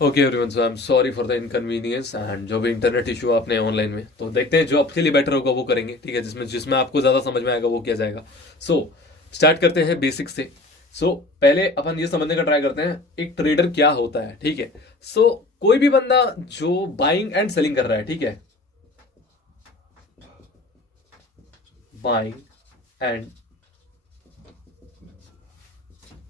Okay everyone, so I am sorry for the inconvenience and जो भी internet issue आपने online में, तो देखते हैं जो आपके लिए बेटर होगा वो करेंगे। ठीक है, जिसमें जिसमें आपको ज्यादा समझ में आएगा वो किया जाएगा। सो स्टार्ट करते हैं बेसिक से। पहले अपन ये समझने का ट्राई करते हैं एक ट्रेडर क्या होता है। ठीक है, कोई भी बंदा जो बाइंग एंड सेलिंग कर रहा है, ठीक है, buying and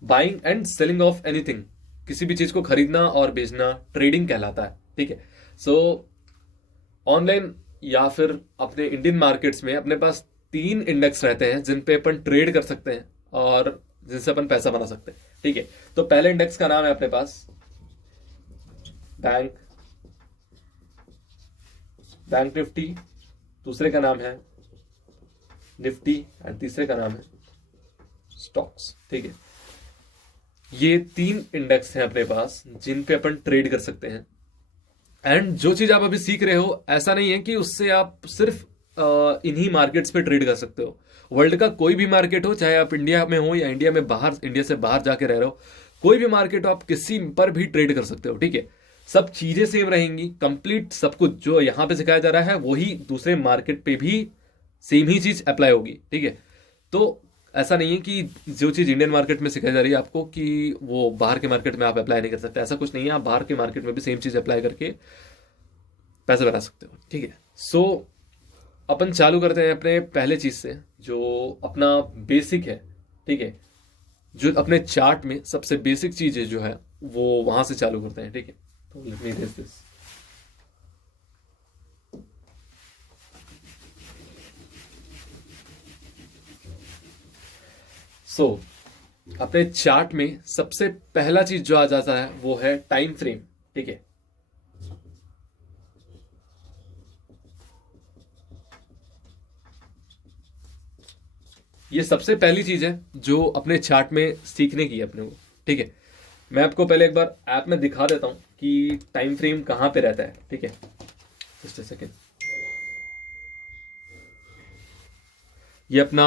buying and selling of anything, किसी भी चीज को खरीदना और बेचना ट्रेडिंग कहलाता है। ठीक है, सो ऑनलाइन या फिर अपने इंडियन मार्केट्स में अपने पास तीन इंडेक्स रहते हैं जिन पे अपन ट्रेड कर सकते हैं और जिनसे अपन पैसा बना सकते हैं। ठीक है, तो पहले इंडेक्स का नाम है अपने पास बैंक बैंक निफ्टी, दूसरे का नाम है निफ्टी एंड तीसरे का नाम है स्टॉक्स। ठीक है, ये तीन इंडेक्स हैं अपने पास जिन पे अपन ट्रेड कर सकते हैं। एंड जो चीज आप अभी सीख रहे हो, ऐसा नहीं है कि उससे आप सिर्फ इन्हीं मार्केट्स पे ट्रेड कर सकते हो। वर्ल्ड का कोई भी मार्केट हो, चाहे आप इंडिया में हो या इंडिया में बाहर, इंडिया से बाहर जाके रह रहे हो, कोई भी मार्केट हो, आप किसी पर भी ट्रेड कर सकते हो। ठीक है, सब चीजें सेम रहेंगी, कंप्लीट सब कुछ जो यहाँ पे सिखाया जा रहा है वही दूसरे मार्केट पे भी सेम ही चीज अप्लाई होगी। ठीक है, तो ऐसा नहीं है कि जो चीज इंडियन मार्केट में सिखाई जा रही है आपको कि वो बाहर के मार्केट में आप अप्लाई नहीं कर सकते। ऐसा कुछ नहीं है, आप बाहर के मार्केट में भी सेम चीज अप्लाई करके पैसे बना सकते हो। ठीक है, अपन चालू करते हैं अपने पहले चीज से जो अपना बेसिक है। ठीक है, जो अपने चार्ट में सबसे बेसिक चीज है जो है वो वहां से चालू करते हैं। ठीक है, तो लेट मी दिस। सो अपने चार्ट में सबसे पहला चीज जो आ जाता है वो है टाइम फ्रेम। ठीक है, ये सबसे पहली चीज है जो अपने चार्ट में सीखने की है अपने को। ठीक है, मैं आपको पहले एक बार ऐप में दिखा देता हूं कि टाइम फ्रेम कहां पे रहता है। ठीक है, जस्ट सेकेंड। ये अपना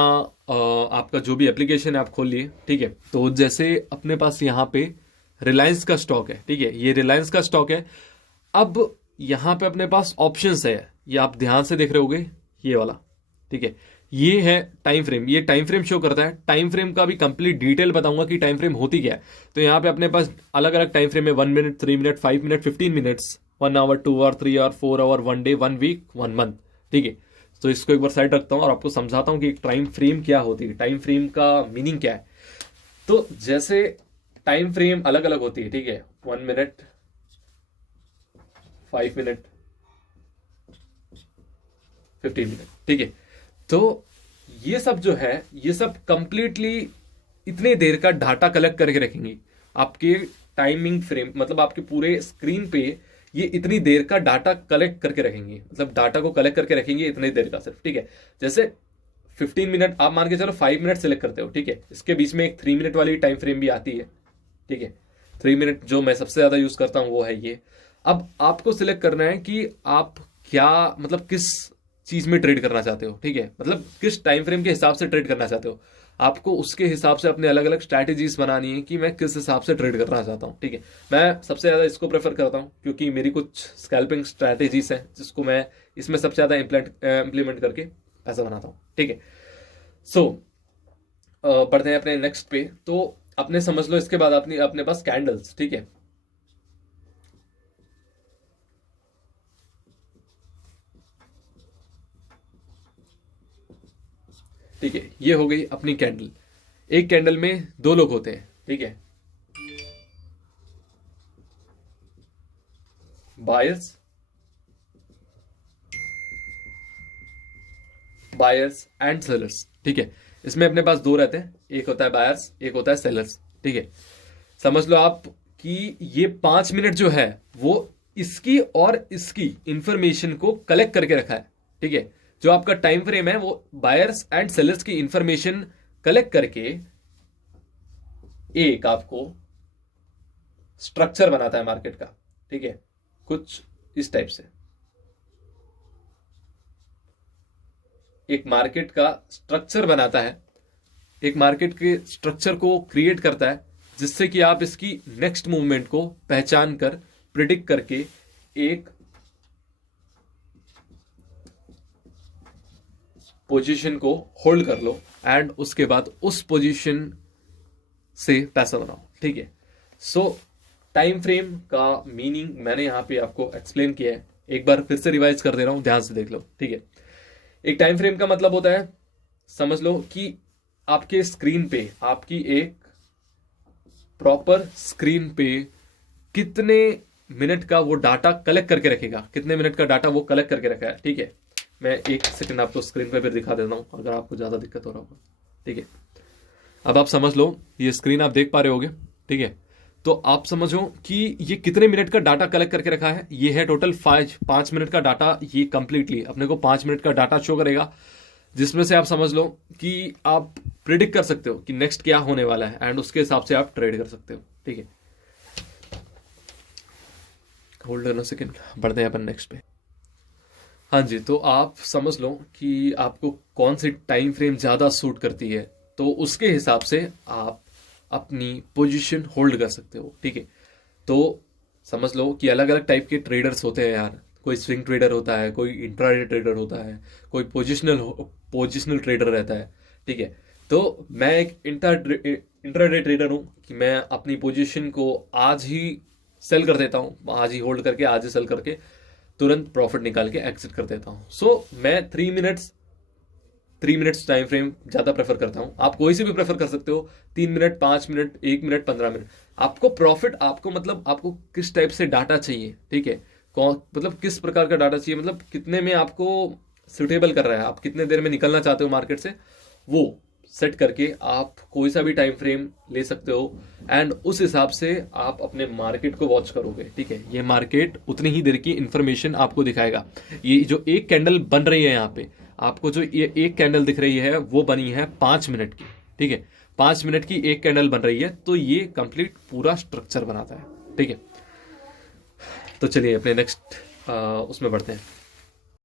आपका जो भी एप्लीकेशन है आप खोल लिए। ठीक है, तो जैसे अपने पास यहाँ पे रिलायंस का स्टॉक है। ठीक है, ये रिलायंस का स्टॉक है। अब यहाँ पे अपने पास ऑप्शंस है, ये आप ध्यान से देख रहे होगे, ये वाला। ठीक है, ये है टाइम फ्रेम, ये टाइम फ्रेम शो करता है। टाइम फ्रेम का भी कंप्लीट डिटेल बताऊंगा कि टाइम फ्रेम होती क्या है। तो यहाँ पे अपने पास अलग अलग टाइम फ्रेम है, 1 minute, 3 minute, 5 minute, 15 minutes, 1 hour, 2 hour, 3 hour, 4 hour, 1 day, 1 week, 1 month. ठीक है, तो इसको एक बार साइड रखता हूं और आपको समझाता हूं कि टाइम फ्रेम क्या होती है, टाइम फ्रेम का मीनिंग क्या है। तो जैसे टाइम फ्रेम अलग अलग होती है। ठीक है, 1 मिनट, 5 मिनट, 15 मिनट। ठीक है, तो ये सब जो है, ये सब कंप्लीटली इतने देर का डाटा कलेक्ट करके रखेंगे आपके टाइमिंग फ्रेम, मतलब आपके पूरे स्क्रीन पे ये इतनी देर का डाटा कलेक्ट करके रखेंगे, मतलब डाटा को कलेक्ट करके रखेंगे इतनी देर का सिर्फ। ठीक है, जैसे 15 मिनट आप मान के चलो, 5 मिनट सेलेक्ट करते हो। ठीक है, इसके बीच में एक 3 मिनट वाली टाइम फ्रेम भी आती है। ठीक है, 3 मिनट जो मैं सबसे ज्यादा यूज करता हूं वो है ये। अब आपको सिलेक्ट करना है कि आप क्या, मतलब किस चीज में ट्रेड करना चाहते हो। ठीक है, मतलब किस टाइम फ्रेम के हिसाब से ट्रेड करना चाहते हो। आपको उसके हिसाब से अपने अलग अलग स्ट्रैटेजीज बनानी है कि मैं किस हिसाब से ट्रेड करना चाहता हूँ। ठीक है, मैं सबसे ज्यादा इसको प्रेफर करता हूँ क्योंकि मेरी कुछ स्कैल्पिंग स्ट्रैटेजीज हैं जिसको मैं इसमें सबसे ज्यादा इंप्लीमेंट करके पैसा बनाता हूँ। ठीक है, सो बढ़ते हैं अपने नेक्स्ट पे। तो अपने समझ लो इसके बाद अपने पास कैंडल्स। ठीक है, ठीक है, ये हो गई अपनी कैंडल। एक कैंडल में दो लोग होते हैं। ठीक है, बायर्स बायर्स एंड सेलर्स। ठीक है, इसमें अपने पास दो रहते हैं, एक होता है बायर्स, एक होता है सेलर्स। ठीक है, समझ लो आप कि ये 5 मिनट जो है वो इसकी और इसकी इंफॉर्मेशन को कलेक्ट करके रखा है। ठीक है, जो आपका टाइम फ्रेम है वो बायर्स एंड सेलर्स की इंफॉर्मेशन कलेक्ट करके एक आपको स्ट्रक्चर बनाता है मार्केट का। ठीक है, कुछ इस टाइप से एक मार्केट का स्ट्रक्चर बनाता है, एक मार्केट के स्ट्रक्चर को क्रिएट करता है जिससे कि आप इसकी नेक्स्ट मूवमेंट को पहचान कर प्रिडिक्ट करके एक पोजीशन को होल्ड कर लो एंड उसके बाद उस पोजीशन से पैसा बनाओ। ठीक है, सो टाइम फ्रेम का मीनिंग मैंने यहां पे आपको एक्सप्लेन किया है, एक बार फिर से रिवाइज कर दे रहा हूं, ध्यान से देख लो। ठीक है, एक टाइम फ्रेम का मतलब होता है, समझ लो कि आपके स्क्रीन पे, आपकी एक प्रॉपर स्क्रीन पे कितने मिनट का वो डाटा कलेक्ट करके रखेगा, कितने मिनट का डाटा वो कलेक्ट करके रखा है। ठीक है, मैं एक सेकंड आपको स्क्रीन पे फिर दिखा देता हूं अगर आपको ज्यादा दिक्कत हो रहा होगा। ठीक है, अब आप समझ लो, ये स्क्रीन आप देख पा रहे होगे। ठीक है, तो आप समझो कि ये कितने मिनट का डाटा कलेक्ट करके रखा है। ये है टोटल 5 मिनट का डाटा, ये कंप्लीटली अपने को 5 मिनट का डाटा शो करेगा, जिसमें से आप समझ लो कि आप प्रिडिक्ट कर सकते हो कि नेक्स्ट क्या होने वाला है एंड उसके हिसाब से आप ट्रेड कर सकते हो। ठीक है, होल्ड ऑन अ सेकंड, बढ़ते हैं अपन नेक्स्ट पे। हाँ जी, तो आप समझ लो कि आपको कौन सी टाइम फ्रेम ज्यादा सूट करती है, तो उसके हिसाब से आप अपनी पोजीशन होल्ड कर सकते हो। ठीक है, तो समझ लो कि अलग अलग टाइप के ट्रेडर्स होते हैं यार, कोई स्विंग ट्रेडर होता है, कोई इंट्राडे ट्रेडर होता है, कोई पोजिशनल ट्रेडर रहता है। ठीक है, तो मैं एक इंट्राडे ट्रेडर हूं कि मैं अपनी पोजीशन को आज ही सेल कर देता हूं, आज ही होल्ड करके आज ही सेल करके तुरंत प्रॉफिट निकाल के एग्जिट कर देता हूं। सो मैं 3 मिनट्स टाइम फ्रेम ज्यादा प्रेफर करता हूं। आप कोई से भी प्रेफर कर सकते हो, 3 मिनट, 5 मिनट, 1 मिनट, 15 मिनट। आपको प्रॉफिट, आपको मतलब आपको किस टाइप से डाटा चाहिए। ठीक है, कौन मतलब किस प्रकार का डाटा चाहिए, मतलब कितने में आपको सुटेबल कर रहा है, आप कितने देर में निकलना चाहते हो मार्केट से, वो सेट करके आप कोई सा भी टाइम फ्रेम ले सकते हो एंड उस हिसाब से आप अपने मार्केट को वॉच करोगे। ठीक है, ये मार्केट उतनी ही देर की इंफॉर्मेशन आपको दिखाएगा। ये जो एक कैंडल बन रही है यहाँ पे, आपको जो ये एक कैंडल दिख रही है वो बनी है 5 मिनट की। ठीक है, 5 मिनट की एक कैंडल बन रही है, तो ये कंप्लीट पूरा स्ट्रक्चर बनाता है। ठीक है, तो चलिए अपने नेक्स्ट उसमें बढ़ते हैं।